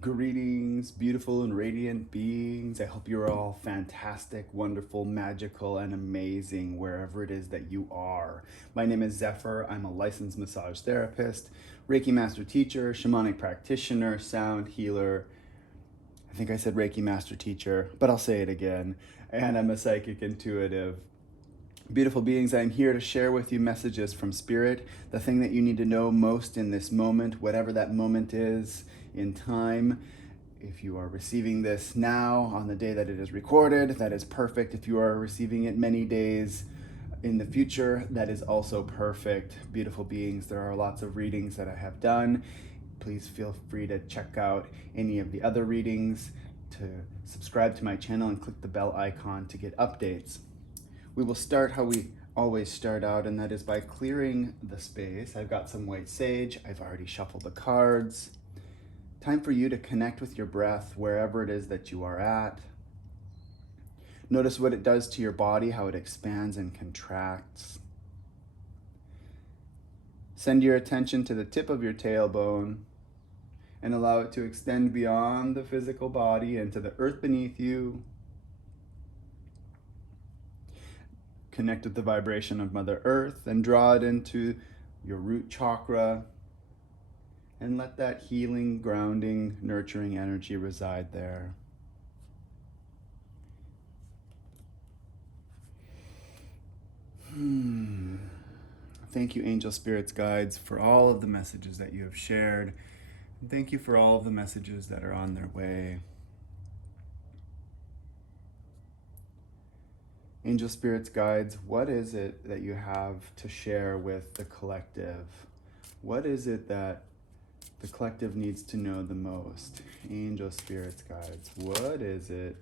Greetings, beautiful and radiant beings. I hope you're all fantastic, wonderful, magical, and amazing wherever it is that you are. My name is Zephyr. I'm a licensed massage therapist, Reiki master teacher, shamanic practitioner, sound healer. I think I said Reiki master teacher, but I'll say it again. And I'm a psychic intuitive. Beautiful beings, I'm here to share with you messages from Spirit, the thing that you need to know most in this moment, whatever that moment is in time. If you are receiving this now on the day that it is recorded, that is perfect. If you are receiving it many days in the future, that is also perfect. Beautiful beings, there are lots of readings that I have done. Please feel free to check out any of the other readings, to subscribe to my channel and click the bell icon to get updates. We will start how we always start out, and that is by clearing the space. I've got some white sage. I've already shuffled the cards. Time for you to connect with your breath wherever it is that you are at. Notice what it does to your body, how it expands and contracts. Send your attention to the tip of your tailbone and allow it to extend beyond the physical body into the earth beneath you. Connect with the vibration of Mother Earth and draw it into your root chakra, and let that healing, grounding, nurturing energy reside there. Thank you, angel spirits, guides, for all of the messages that you have shared. And thank you for all of the messages that are on their way. Angel spirits, guides, what is it that you have to share with the collective? What is it that the collective needs to know the most? Angel spirits, guides, what is it?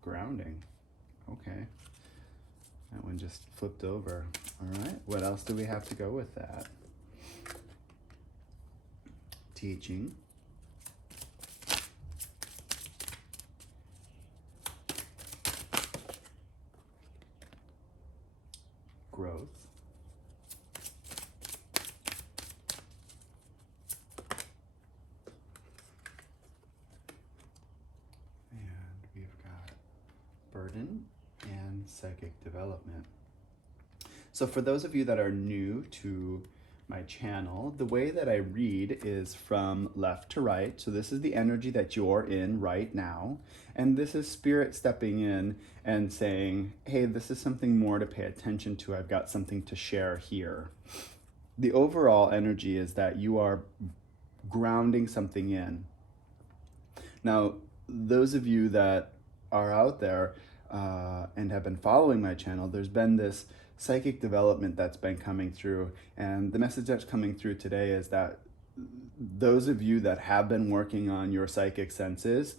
Grounding. Okay. That one just flipped over. All right. What else do we have to go with that? Teaching. Growth. And we've got burden and psychic development. So for those of you that are new to my channel, the way that I read is from left to right. So this is the energy that you're in right now. And this is Spirit stepping in and saying, hey, this is something more to pay attention to. I've got something to share here. The overall energy is that you are grounding something in. Now, those of you that are out there and have been following my channel, there's been this psychic development that's been coming through, and the message that's coming through today is that those of you that have been working on your psychic senses,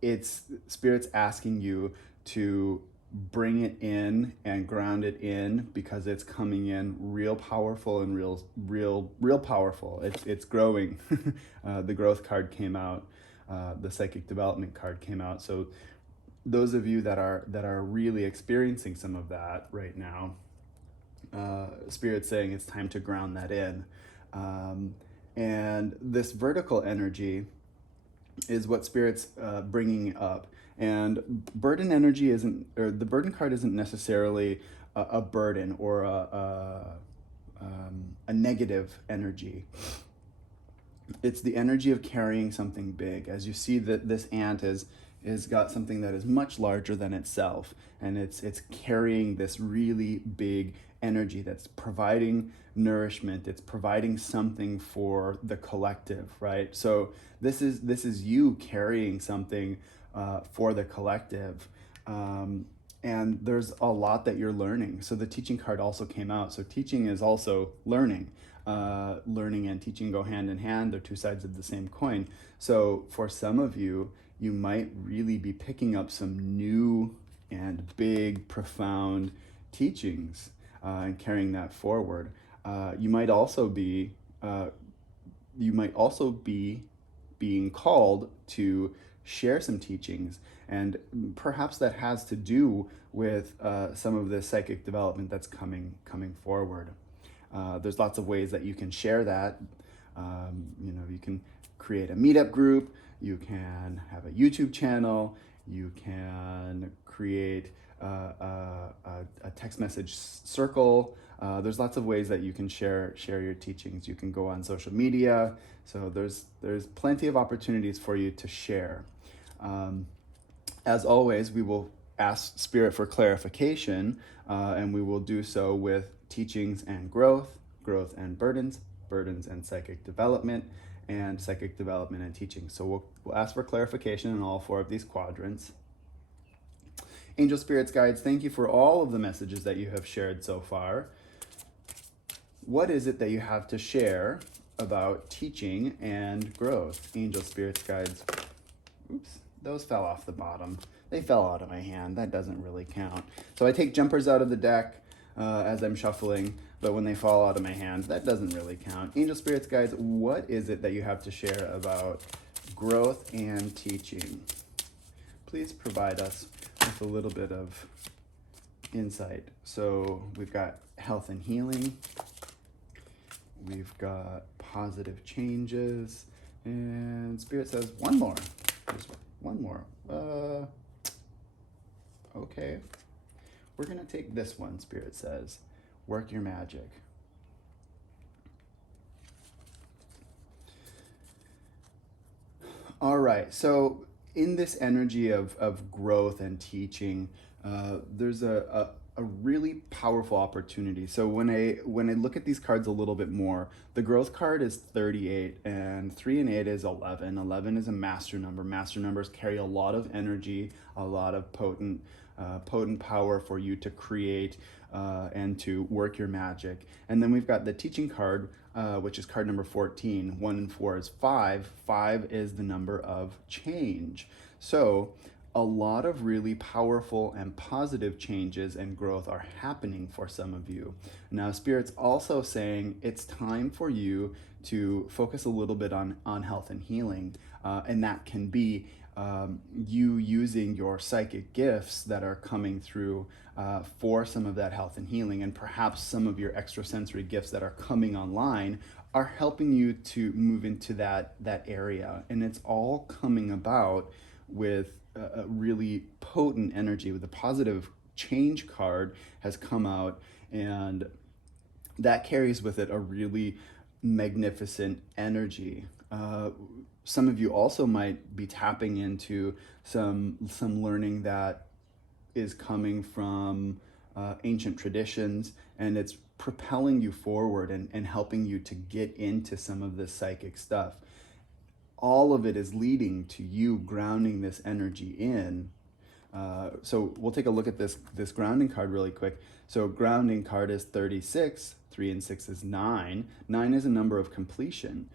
it's Spirit's asking you to bring it in and ground it in, because it's coming in real powerful and real powerful. It's growing. The growth card came out, the psychic development card came out. So those of you that are really experiencing some of that right now, Spirit's saying it's time to ground that in. And this vertical energy is what Spirit's bringing up. And burden energy isn't, or the burden card isn't necessarily a burden or a negative energy. It's the energy of carrying something big. As you see, that this ant is got something that is much larger than itself, and it's carrying this really big energy that's providing nourishment. It's providing something for the collective, right? So this is you carrying something for the collective, and there's a lot that you're learning. So the teaching card also came out. So teaching is also learning. Learning and teaching go hand in hand. They're two sides of the same coin. So for some of you, you might really be picking up some new and big, profound teachings and carrying that forward. You might also be being called to share some teachings, and perhaps that has to do with some of the psychic development that's coming forward. There's lots of ways that you can share that. You can create a meetup group, you can have a YouTube channel, you can create a text message circle. There's lots of ways that you can share your teachings. You can go on social media. So there's plenty of opportunities for you to share. As always, we will ask Spirit for clarification, and we will do so with teachings and growth and burdens and psychic development, and psychic development and teaching. So we'll ask for clarification in all 4 of these quadrants. Angel Spirits, Guides, thank you for all of the messages that you have shared so far. What is it that you have to share about teaching and growth? Angel Spirits, Guides. Oops, those fell off the bottom. They fell out of my hand. That doesn't really count. So I take jumpers out of the deck as I'm shuffling, but when they fall out of my hand, that doesn't really count. Angel Spirits, Guides, what is it that you have to share about growth and teaching? Please provide us with a little bit of insight. So we've got health and healing. We've got positive changes. And Spirit says one more. There's one more. Okay. We're going to take this one, Spirit says. Work your magic. All right. So in this energy of growth and teaching, there's a really powerful opportunity. So when I look at these cards a little bit more, the growth card is 38, and 3 and 8 is 11. 11 is a master number. Master numbers carry a lot of energy, a lot of potent power for you to create and to work your magic. And then we've got the teaching card, which is card number 14. 1 and 4 is 5. 5 is the number of change. So a lot of really powerful and positive changes and growth are happening for some of you. Now, Spirit's also saying it's time for you to focus a little bit on health and healing. And that can be you using your psychic gifts that are coming through for some of that health and healing, and perhaps some of your extrasensory gifts that are coming online are helping you to move into that area. And it's all coming about with a really potent energy. With the positive change card has come out, and that carries with it a really magnificent energy. Some of you also might be tapping into some learning that is coming from ancient traditions, and it's propelling you forward and helping you to get into some of this psychic stuff. All of it is leading to you grounding this energy in. So we'll take a look at this grounding card really quick. So grounding card is 36. 3 and 6 is 9. 9 is a number of completion.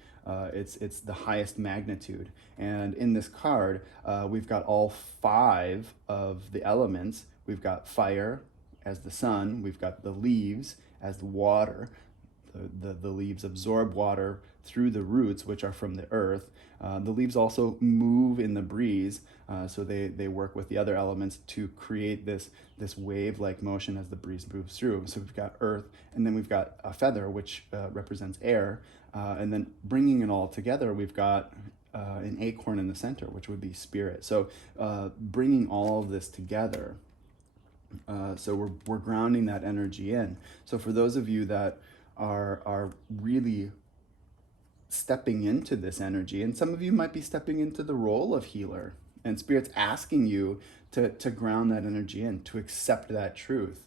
It's the highest magnitude. And in this card, we've got all 5 of the elements. We've got fire as the sun. We've got the leaves as the water. The leaves absorb water through the roots, which are from the earth. The leaves also move in the breeze, so they work with the other elements to create this wave-like motion as the breeze moves through. So we've got earth, and then we've got a feather, which represents air, and then bringing it all together, we've got an acorn in the center, which would be spirit. So bringing all of this together, so we're grounding that energy in. So for those of you that are really stepping into this energy, and some of you might be stepping into the role of healer, and Spirit's asking you to ground that energy in, to accept that truth,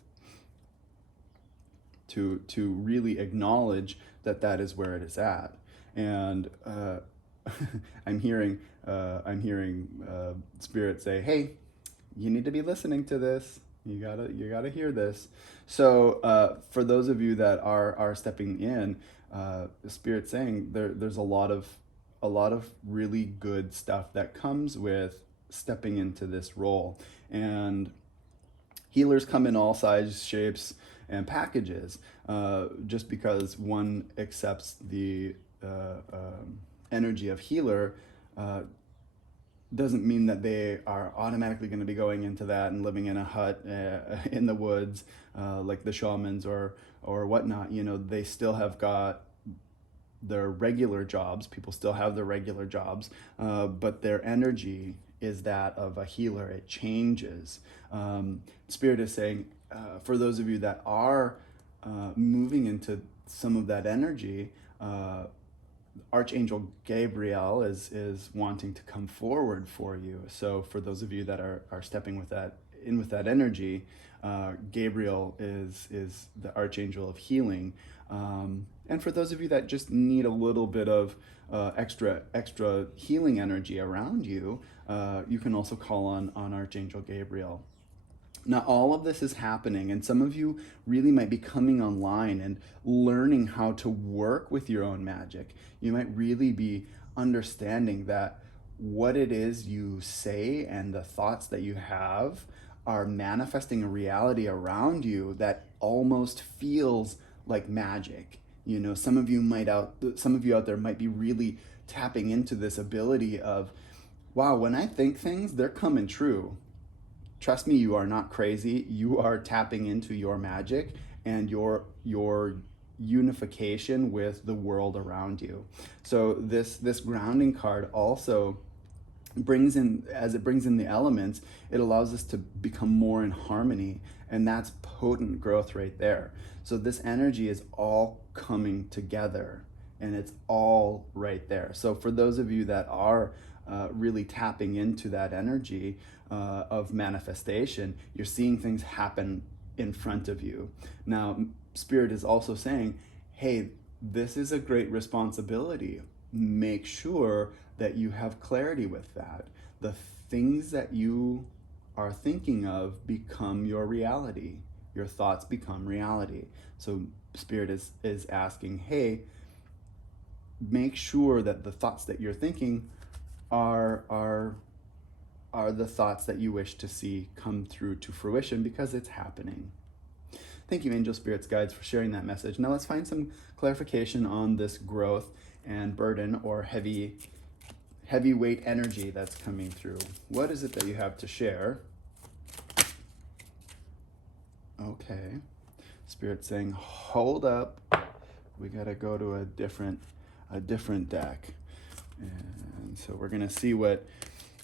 to really acknowledge that is where it is at. And I'm hearing Spirit say, hey, you need to be listening to this. You gotta hear this. So for those of you that are stepping in, the Spirit's saying there's a lot of really good stuff that comes with stepping into this role. And healers come in all sizes, shapes, and packages. Just because one accepts the energy of healer doesn't mean that they are automatically going to be going into that and living in a hut in the woods like the shamans or whatnot. You know, they still have got their regular jobs. People still have their regular jobs, but their energy is that of a healer. It changes. Spirit is saying, for those of you that are moving into some of that energy, Archangel Gabriel is wanting to come forward for you. So for those of you that are stepping with that energy, Gabriel is the Archangel of healing. And for those of you that just need a little bit of extra healing energy around you, you can also call on Archangel Gabriel. Now, all of this is happening, and some of you really might be coming online and learning how to work with your own magic. You might really be understanding that what it is you say and the thoughts that you have are manifesting a reality around you that almost feels like magic. You know, some of you out there might be really tapping into this ability of, wow, when I think things, they're coming true. Trust me, you are not crazy. You are tapping into your magic and your unification with the world around you. So this grounding card also brings in the elements, it allows us to become more in harmony, and that's potent growth right there. So this energy is all coming together, and it's all right there. So for those of you that are really tapping into that energy of manifestation, you're seeing things happen in front of you. Now, Spirit is also saying, hey, this is a great responsibility. Make sure that you have clarity with that. The things that you are thinking of become your reality. Your thoughts become reality. So Spirit is asking, hey, make sure that the thoughts that you're thinking are the thoughts that you wish to see come through to fruition, because it's happening. Thank you, Angel Spirits Guides, for sharing that message. Now let's find some clarification on this growth and burden or heavyweight energy that's coming through. What is it that you have to share? Okay. Spirit saying, hold up. We gotta go to a different deck. And so we're gonna see what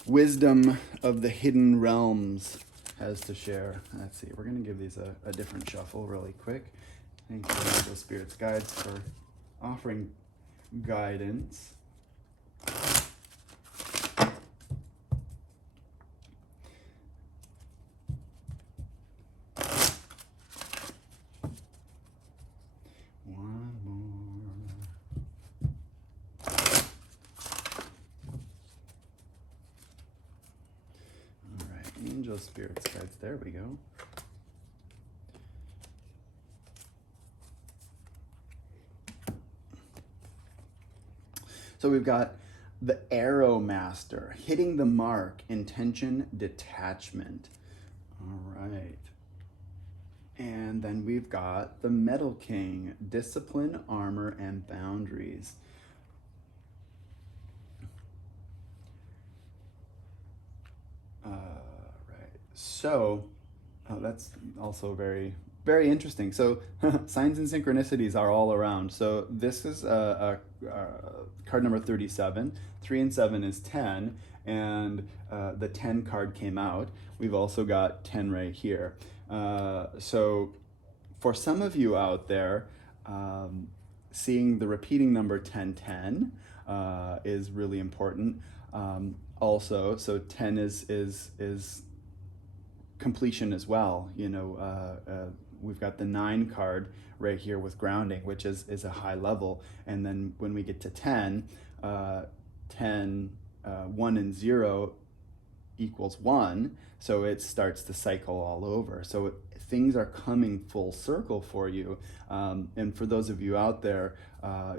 Wisdom of the Hidden Realms has to share. Let's see, we're gonna give these a different shuffle really quick. Thank you, Angel Spirits Guides, for offering guidance. One more. All right, Angel Spirits Guides, there we go. So we've got the Arrow Master, hitting the mark, intention, detachment. All right. And then we've got the Metal King, discipline, armor, and boundaries. Right. So that's also very, very interesting. So signs and synchronicities are all around. So this is card number 37. 3 and 7 is 10, and the 10 card came out. We've also got 10 right here. So for some of you out there, seeing the repeating number 1010 is really important. Also, so 10 is completion as well. You know, we've got the 9 card right here with grounding, which is a high level. And then when we get to 10, 1 and 0 equals 1. So it starts to cycle all over. So things are coming full circle for you. And for those of you out there,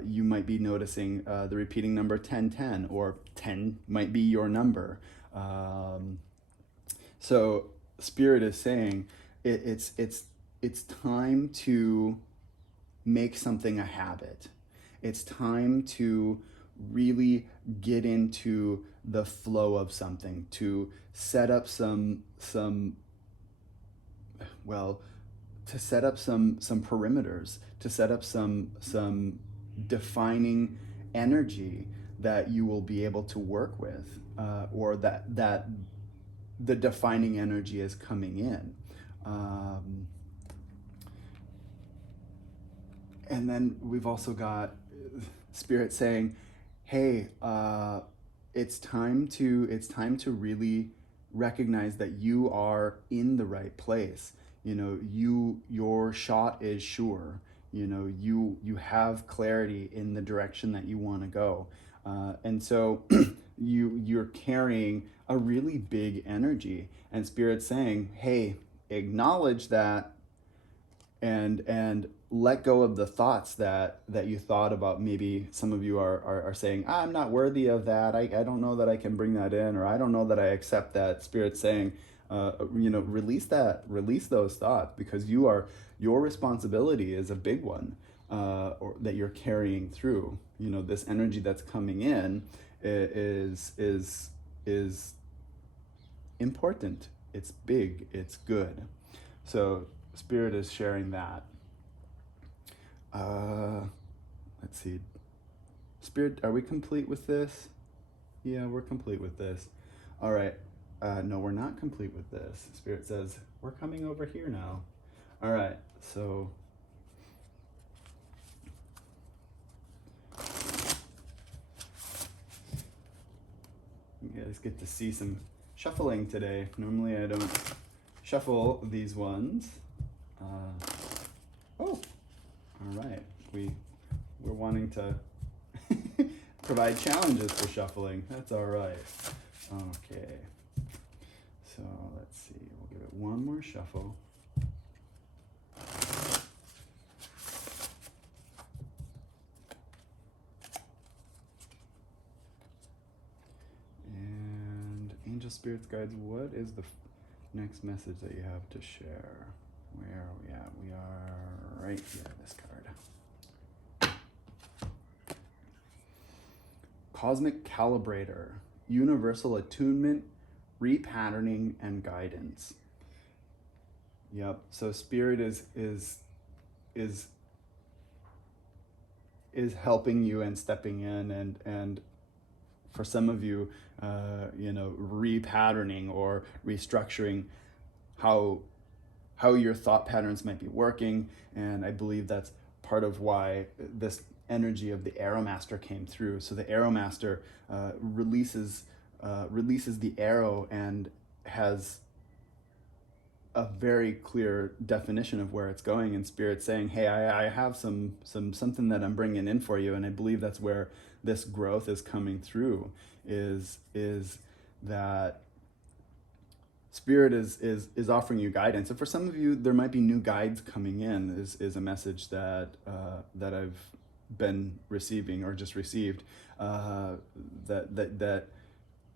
you might be noticing the repeating number 1010, or 10 might be your number. So Spirit is saying it's time to make something a habit. It's time to really get into the flow of something, to set up some perimeters, to set up some defining energy that you will be able to work with, or that the defining energy is coming in. And then we've also got Spirit saying, hey, it's time to really recognize that you are in the right place. You know, your shot is sure. You know, you have clarity in the direction that you want to go. And so you're carrying a really big energy, and Spirit's saying, hey, acknowledge that, and let go of the thoughts that you thought about. Maybe some of you are saying, I'm not worthy of that. I don't know that I can bring that in, or I don't know that I accept that. Spirit's saying, release those thoughts, because your responsibility is a big one, or that you're carrying through. You know, this energy that's coming in is important. It's big. It's good. So Spirit is sharing that. Let's see. Spirit, are we complete with this? Yeah, we're complete with this. All right. No, we're not complete with this. Spirit says, we're coming over here now. All right. So you guys get to see some shuffling today. Normally I don't shuffle these ones. Oh, all right. We're wanting to provide challenges for shuffling. That's all right. Okay. So let's see. We'll give it one more shuffle. And Angel Spirits Guides, what is the next message that you have to share? Where are we at? We are right here, this card. Cosmic Calibrator, Universal Attunement, Repatterning, and Guidance. Yep, so Spirit is helping you and stepping in, and for some of you, repatterning or restructuring how your thought patterns might be working. And I believe that's part of why this energy of the Arrow Master came through. So the Arrow Master releases the arrow and has a very clear definition of where it's going, and Spirit saying, hey, I have something that I'm bringing in for you. And I believe that's where this growth is coming through, is that Spirit is offering you guidance. And for some of you, there might be new guides coming in, is a message that I've been receiving or just received, that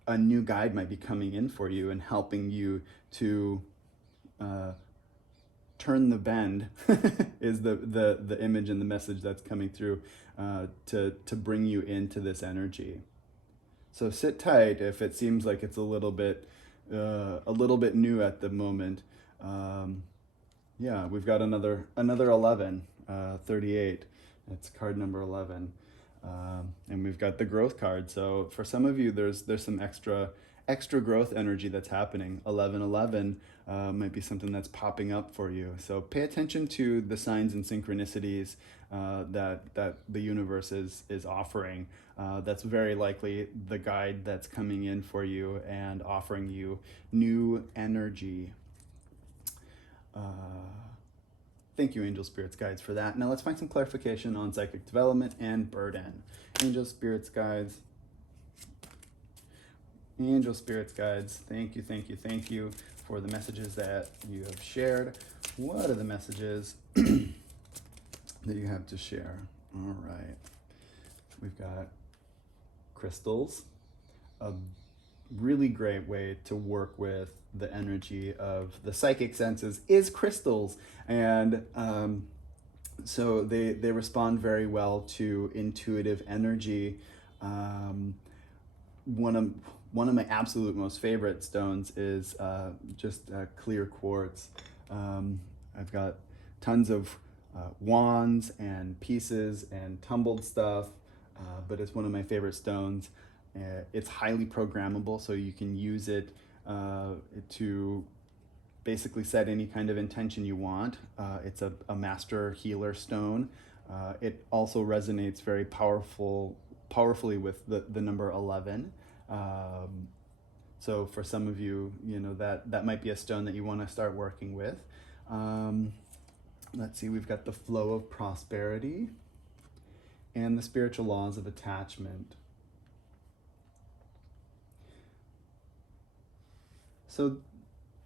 a new guide might be coming in for you and helping you to turn the bend is the image and the message that's coming through, to bring you into this energy. So sit tight if it seems like it's a little bit new at the moment. Yeah, we've got another 11, 38. It's card number 11. And we've got the growth card. So for some of you, there's some extra growth energy that's happening. 1111 might be something that's popping up for you. So pay attention to the signs and synchronicities that the universe is offering. That's very likely the guide that's coming in for you and offering you new energy. Thank you, Angel Spirits Guides, for that. Now let's find some clarification on psychic development and burden. Angel Spirits Guides. Angel Spirits Guides, thank you for the messages that you have shared. What are the messages that you have to share? All right. We've got crystals, a really great way to work with the energy of the psychic senses is crystals. And so they respond very well to intuitive energy. One of my absolute most favorite stones is just clear quartz. I've got tons of wands and pieces and tumbled stuff, but it's one of my favorite stones. It's highly programmable, so you can use it to basically set any kind of intention you want. It's a master healer stone. It also resonates very powerfully with the number 11. So for some of you, that might be a stone that you want to start working with. Let's see, we've got the flow of prosperity and the spiritual laws of attachment. So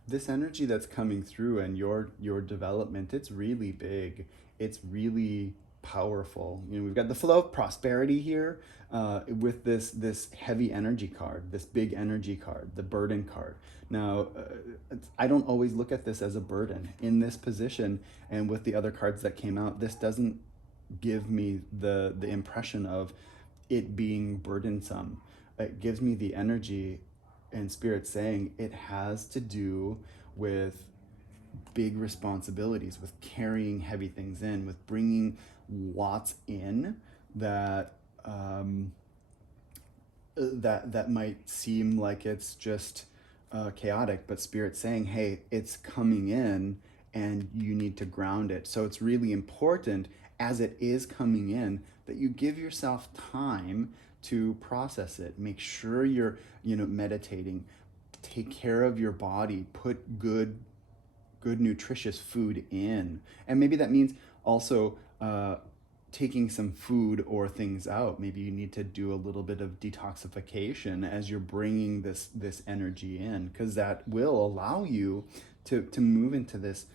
this energy that's coming through and your development, it's really big. It's really powerful. We've got the flow of prosperity here with this heavy energy card, this big energy card, the burden card. Now, I don't always look at this as a burden. In this position and with the other cards that came out, this doesn't give me the impression of it being burdensome. It gives me the energy and spirit saying it has to do with big responsibilities, with carrying heavy things in, with bringing lots in that that might seem like it's just chaotic, but spirit's saying, hey, it's coming in and you need to ground it. So it's really important as it is coming in that you give yourself time to process it. Make sure you're meditating, take care of your body, put good nutritious food in. And maybe that means also taking some food or things out. Maybe you need to do a little bit of detoxification as you're bringing this energy in, because that will allow you to move into this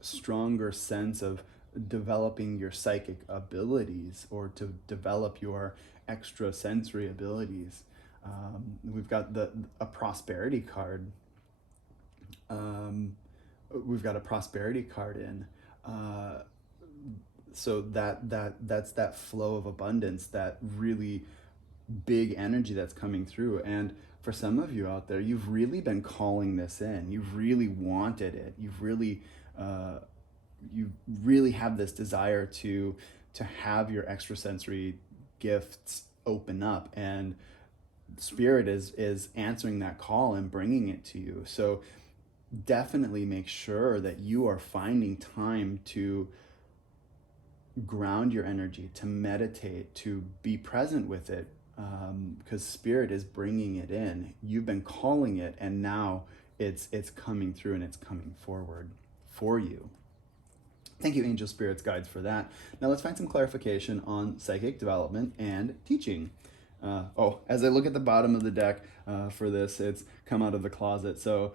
stronger sense of developing your psychic abilities, or to develop your extrasensory abilities. We've got a prosperity card. We've got a prosperity card in. So that's that flow of abundance, that really big energy that's coming through. And for some of you out there, you've really been calling this in. You've really wanted it. You really have this desire to have your extrasensory gifts open up, and spirit is answering that call and bringing it to you. So definitely make sure that you are finding time to ground your energy, to meditate, to be present with it, because spirit is bringing it in. You've been calling it, and now it's coming through and it's coming forward for you. Thank you, angel, spirits, guides, for that. Now let's find some clarification on psychic development and teaching. As I look at the bottom of the deck for this, it's come out of the closet. So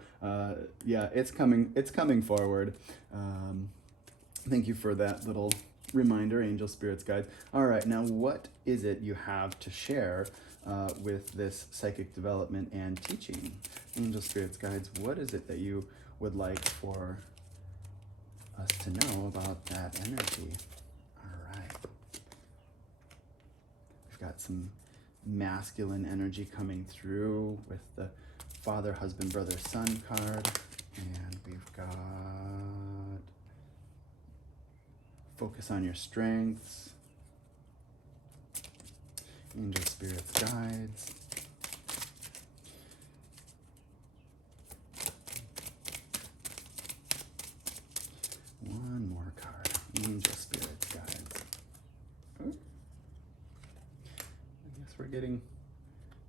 yeah, it's coming forward. Thank you for that little reminder, angel, spirits, guides. All right, now what is it you have to share with this psychic development and teaching? Angel, spirits, guides, what is it that you would like for us to know about that energy? All right. We've got some masculine energy coming through with the father, husband, brother, son card. And we've got focus on your strengths. Angel, spirits, guides. One more card. Angel, spirits, guides. Oh. I guess we're getting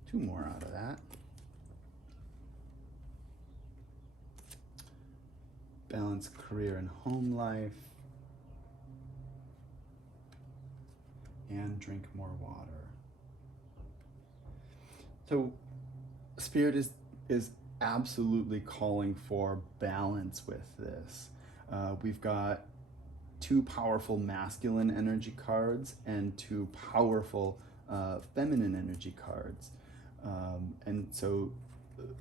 two more out of that. Balance career and home life. And drink more water. So spirit is absolutely calling for balance with this. We've got two powerful masculine energy cards and two powerful feminine energy cards. And so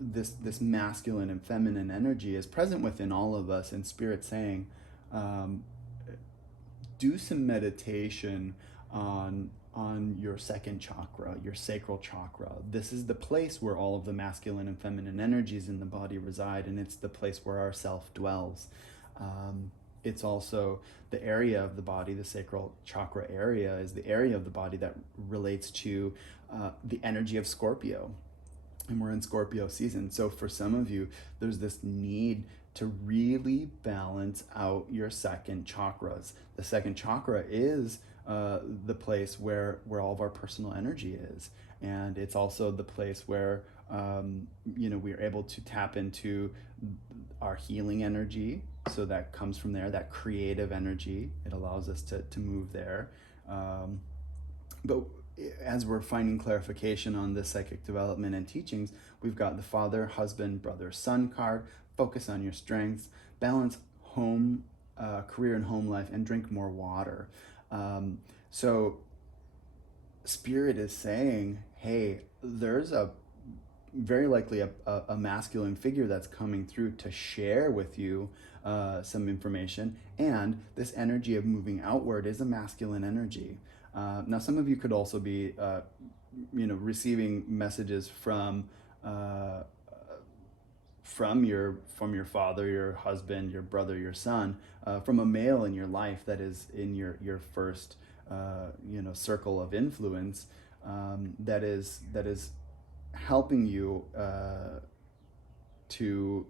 this masculine and feminine energy is present within all of us, and spirit saying, do some meditation on your second chakra, your sacral chakra. This is the place where all of the masculine and feminine energies in the body reside, and it's the place where our self dwells. it's also the area of the body, the sacral chakra area is the area of the body that relates to the energy of Scorpio. And we're in Scorpio season. So for some of you, there's this need to really balance out your second chakras. The second chakra is the place where all of our personal energy is. And it's also the place where, we're able to tap into our healing energy. So that comes from there, that creative energy. It allows us to move there. But as we're finding clarification on the psychic development and teachings, we've got the father, husband, brother, son card. Focus on your strengths, balance home, career and home life, and drink more water. So Spirit is saying, hey, there's very likely a masculine figure that's coming through to share with you some information. And this energy of moving outward is a masculine energy. Now, some of you could also be, receiving messages from your father, your husband, your brother, your son, from a male in your life that is in your first, circle of influence, that is helping you to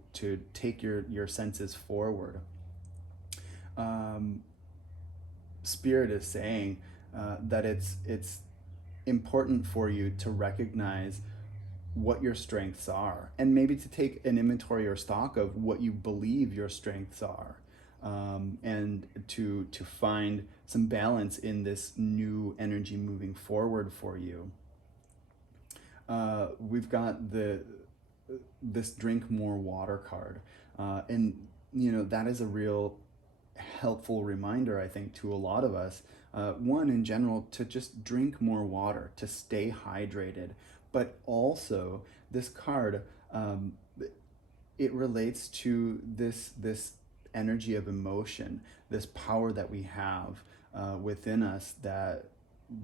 take your senses forward. Spirit is saying that it's important for you to recognize what your strengths are, and maybe to take an inventory or stock of what you believe your strengths are, and to find some balance in this new energy moving forward for you. We've got this drink more water card, and that is a real helpful reminder, I think, to a lot of us. One, in general, to just drink more water, to stay hydrated. But also, this card, it relates to this energy of emotion, this power that we have within us, that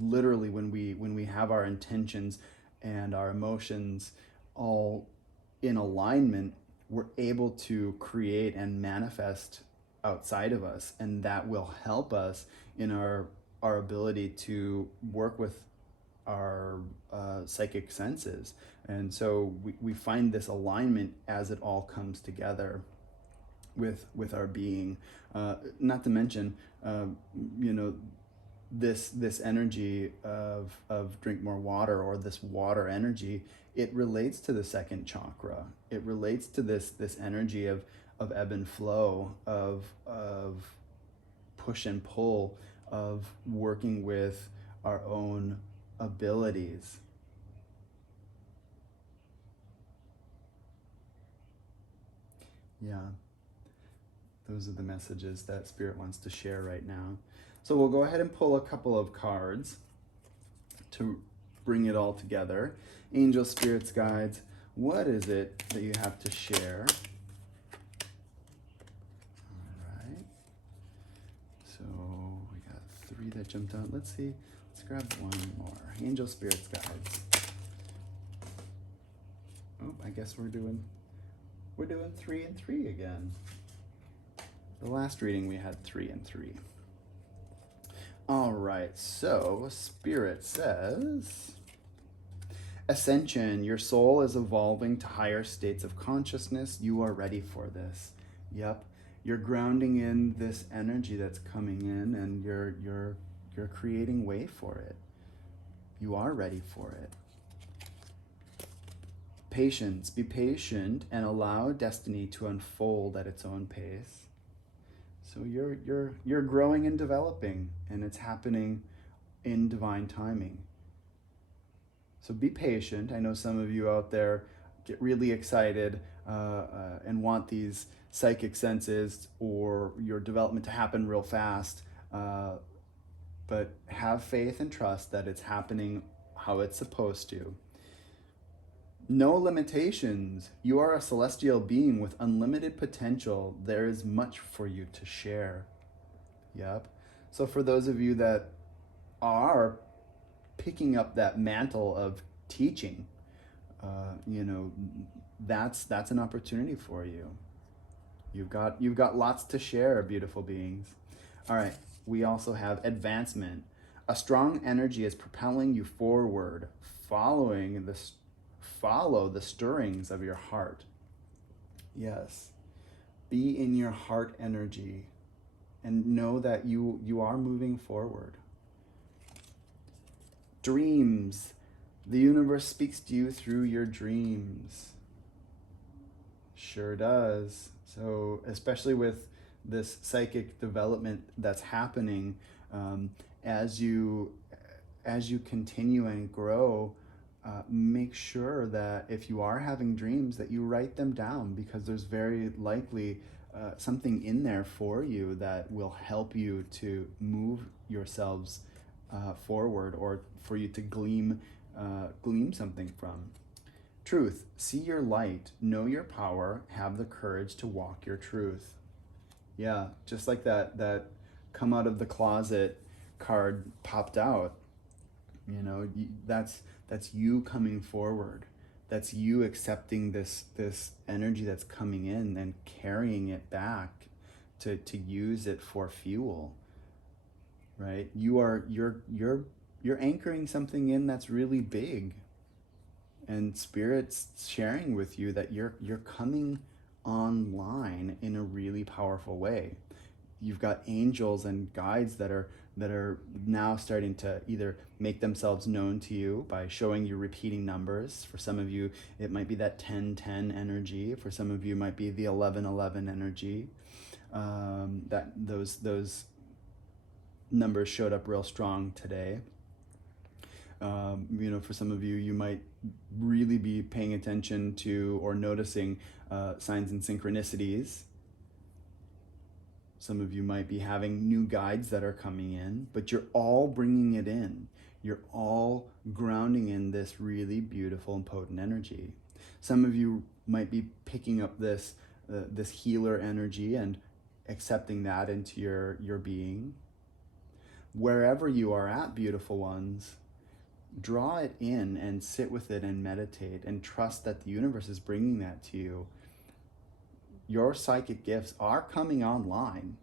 literally when we have our intentions and our emotions all in alignment, we're able to create and manifest outside of us, and that will help us in our ability to work with our psychic senses. And so we find this alignment as it all comes together with our being. Not to mention, this energy of drink more water, or this water energy, it relates to the second chakra. It relates to this energy of ebb and flow, of push and pull, of working with our own abilities. Yeah, those are the messages that Spirit wants to share right now. So we'll go ahead and pull a couple of cards to bring it all together. Angel, spirits, guides, what is it that you have to share? All right. So we got 3 that jumped out. Let's see. Let's grab one more. Angel, spirits, guides. Oh, I guess we're doing 3 and 3 again. The last reading we had 3 and 3. All right, so Spirit says, Ascension, your soul is evolving to higher states of consciousness. You are ready for this. Yep, you're grounding in this energy that's coming in, and you're creating way for it. You are ready for it. Patience, be patient and allow destiny to unfold at its own pace. So you're growing and developing, and it's happening in divine timing. So be patient. I know some of you out there get really excited and want these psychic senses or your development to happen real fast. But have faith and trust that it's happening how it's supposed to. No limitations. You are a celestial being with unlimited potential. There is much for you to share. Yep. So for those of you that are picking up that mantle of teaching, that's an opportunity for you. You've got lots to share, beautiful beings. All right, we also have advancement. A strong energy is propelling you forward, follow the stirrings of your heart. Yes. Be in your heart energy and know that you are moving forward. Dreams. The universe speaks to you through your dreams. Sure does. So, especially with this psychic development that's happening, as you continue and grow, make sure that if you are having dreams that you write them down, because there's very likely something in there for you that will help you to move yourselves forward, or for you to glean something from. Truth. See your light, know your power, have the courage to walk your truth. Yeah, just like that come out of the closet card popped out. You know, that's you coming forward. That's you accepting this energy that's coming in and carrying it back to use it for fuel. Right? You're anchoring something in that's really big. And Spirit's sharing with you that you're coming online in a really powerful way. You've got angels and guides that are now starting to either make themselves known to you by showing you repeating numbers. For some of you, it might be that 10-10 energy. For some of you, it might be the 11-11 energy. That those numbers showed up real strong today. You know, for some of you, you might really be paying attention to or noticing signs and synchronicities. Some of you might be having new guides that are coming in, but you're all bringing it in. You're all grounding in this really beautiful and potent energy. Some of you might be picking up this healer energy and accepting that into your being. Wherever you are at, beautiful ones, draw it in and sit with it and meditate and trust that the universe is bringing that to you. Your psychic gifts are coming online.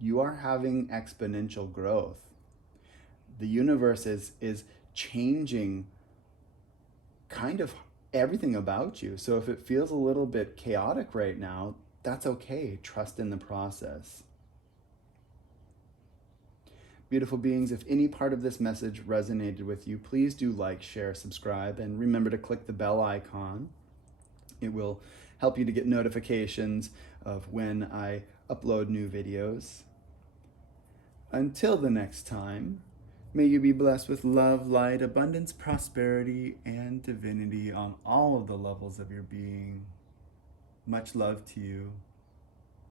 You are having exponential growth. The universe is changing kind of everything about you. So if it feels a little bit chaotic right now, that's okay. Trust in the process. Beautiful beings, if any part of this message resonated with you, please do like, share, subscribe, and remember to click the bell icon. It will help you to get notifications of when I upload new videos. Until the next time, may you be blessed with love, light, abundance, prosperity, and divinity on all of the levels of your being. Much love to you.